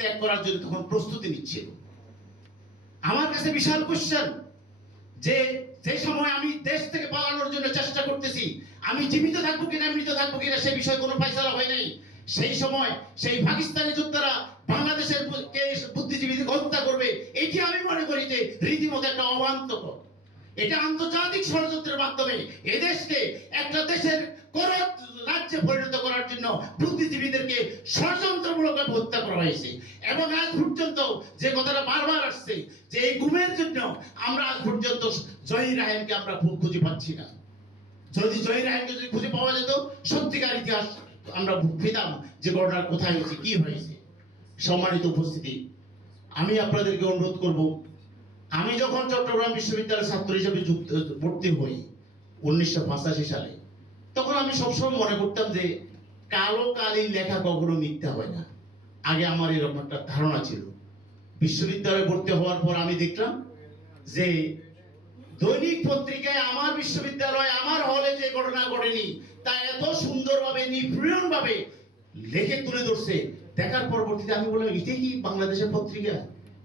ত্যাগ করার জন্য তখন প্রস্তুতি নিচ্ছিল। আমার কাছে বিশাল কোশ্চেন যে যে সময় আমি দেশ থেকে পালানোর জন্য চেষ্টা করতেছি, আমি জীবিত থাকবো কিনা মৃত থাকবো কিনা সে বিষয়ে কোনো ফয়সালা হয় নাই। সেই সময় সেই পাকিস্তানি যোদ্ধারা বাংলাদেশের বুদ্ধিজীবীদের হত্যা করবে, এটি আমি মনে করি যে রীতিমতো একটা অবান্তর। এটা আন্তর্জাতিক ষড়যন্ত্রের মাধ্যমে এদেশকে একটা দেশের করত রাজ্যে পরিণত করার জন্য বুদ্ধিজীবীদেরকে ষড়যন্ত্রমূলকভাবে হত্যা করা হয়েছে। এবং আজ পর্যন্ত যে কথাটা বারবার আসছে যে এই গুমের জন্য আমরা আজ পর্যন্ত জহির রায়হানকে আমরা খুঁজে পাচ্ছি না। যদি জহির রায়হানকে যদি খুঁজে পাওয়া যেত, সত্যিকার ইতিহাস আমরা পেতাম যে ঘটনা কোথায় হয়েছে, কি হয়েছে। সম্মানিত উপস্থিতি, আমি আপনাদেরকে অনুরোধ করব, আমি যখন চট্টগ্রাম বিশ্ববিদ্যালয়ের ছাত্র হিসেবে ভর্তি হই 1985 সালে, তখন আমি সবসময় মনে করতাম যে কালো কালির লেখা কখনো মিথ্যা হয় না। আগে আমার এরকম একটা ধারণা ছিল। বিশ্ববিদ্যালয়ে ভর্তি হওয়ার পর আমি দেখলাম যে দৈনিক পত্রিকায় আমার বিশ্ববিদ্যালয় আমার হলে যে ঘটনা ঘটেনি তা এত সুন্দরভাবে নিপুণভাবে লেখে তুলে ধরছে। দেখার পরবর্তীতে আমি বললাম, এটাই কি বাংলাদেশের পত্রিকা?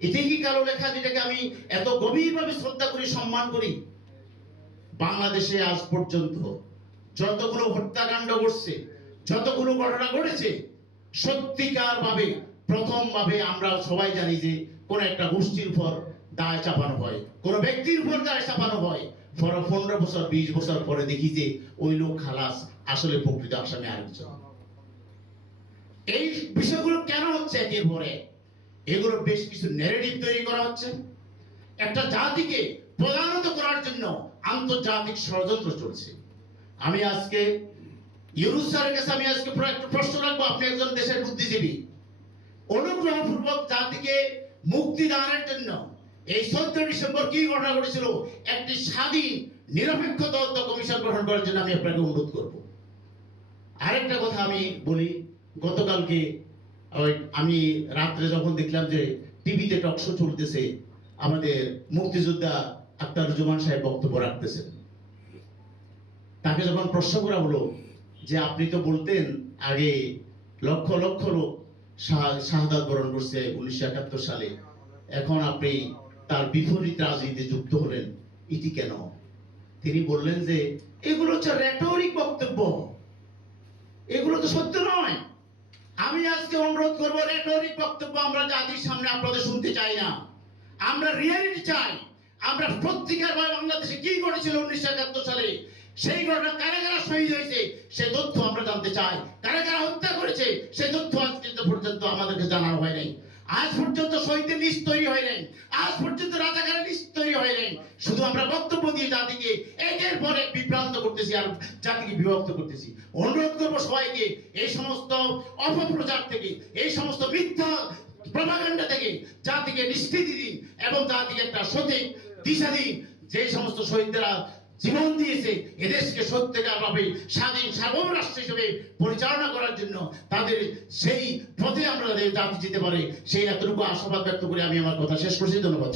এটাই কি কালো লেখা, যেটাকে আমি এত গভীরভাবে শ্রদ্ধা করি, সম্মান করি? বাংলাদেশে আজ পর্যন্ত যতগুলো হত্যাকাণ্ড ঘটছে, যতগুলো ঘটনা ঘটেছে, সত্যিকার ভাবে প্রথম ভাবে আমরা সবাই জানি যে কোন একটা গোষ্ঠীর উপর দায় চাপানো হয়, কোন ব্যক্তির উপর দায় চাপানো হয়। 15 বছর 20 বছর পরে দেখি যে ওই লোক খালাস, আসলে প্রকৃত আসামি আরেকজন। এই বিষয়গুলো কেন হচ্ছে? একের পরে এগুলো বেশ কিছু ন্যারেটিভ তৈরি করা হচ্ছে। একটা জাতিকে প্রধানত করার জন্য আন্তর্জাতিক ষড়যন্ত্র চলছে। আমি আজকে ইউনুস স্যারের কাছে আমি আজকে একটা প্রশ্ন রাখবো। আপনি একজন দেশের বুদ্ধিজীবী, অনুগ্রহপূর্বক জাতিকে মুক্তি দানের জন্য এই 14 ডিসেম্বর কি ঘটনা ঘটেছিল, একটি স্বাধীন নিরপেক্ষ তদন্ত কমিশন গঠন করার জন্য আমি আপনাকে অনুরোধ করব। আরেকটা কথা আমি বলি, গতকালকে আমি রাত্রে যখন দেখলাম যে টিভিতে টকশো চলতেছে, আমাদের মুক্তিযোদ্ধা আখতারুজ্জামান সাহেব বক্তব্য রাখতেছেন। তাকে যখন প্রশ্ন করা হলো যে আপনি তো বলতেন আগে লক্ষ লক্ষ লোক শাহাদাত বরণ করছে 1971 সালে, এখন আপনি তার বিপরীত রাজনীতিতে যুক্ত হলেন, এটি কেন? তিনি বললেন যে এগুলো হচ্ছে রেটরিক বক্তব্য, এগুলো তো সত্য নয়। আমি আজকে অনুরোধ করবো, রেটরিক বক্তব্য আমরা জাতির সামনে আপনাদের শুনতে চাই না। আমরা রিয়েলিটি চাই। আমরা সত্যিকারভাবে বাংলাদেশে কি ঘটেছিল 1971 সালে, সেই ঘটনা কারা কারা শহীদ হয়েছে সেই তথ্য আমরা জানতে চাই। কারা কারা হত্যা করেছে সেই তথ্য আজ পর্যন্ত আমাদেরকে জানানো হয় নাই। আজ পর্যন্ত শহীদের লিস্ট তৈরি হয় নাই, আজ পর্যন্ত রাজাকারের লিস্ট তৈরি হয় নাই। শুধু আমরা বক্তব্য দিয়ে জাতিকে একের পর এক বিভ্রান্ত করতেছি আর জাতিকে বিভক্ত করতেছি। অনুরোধ করবো সবাইকে এই সমস্ত অপপ্রচার থেকে, এই সমস্ত মিথ্যা প্রপাগান্ডা থেকে জাতিকে নিষ্কৃতি দিন এবং জাতিকে একটা সঠিক দিশা দিন। যে সমস্ত শহীদরা জীবন দিয়েছে এদেশকে সত্যিকারভাবে স্বাধীন সার্বভৌম রাষ্ট্র হিসেবে পরিচালনা করার জন্য, তাদের সেই পথে আমরা জাতি যেতে পারে, সেই এতটুকু আশাবাদ ব্যক্ত করে আমি আমার কথা শেষ করছি। ধন্যবাদ।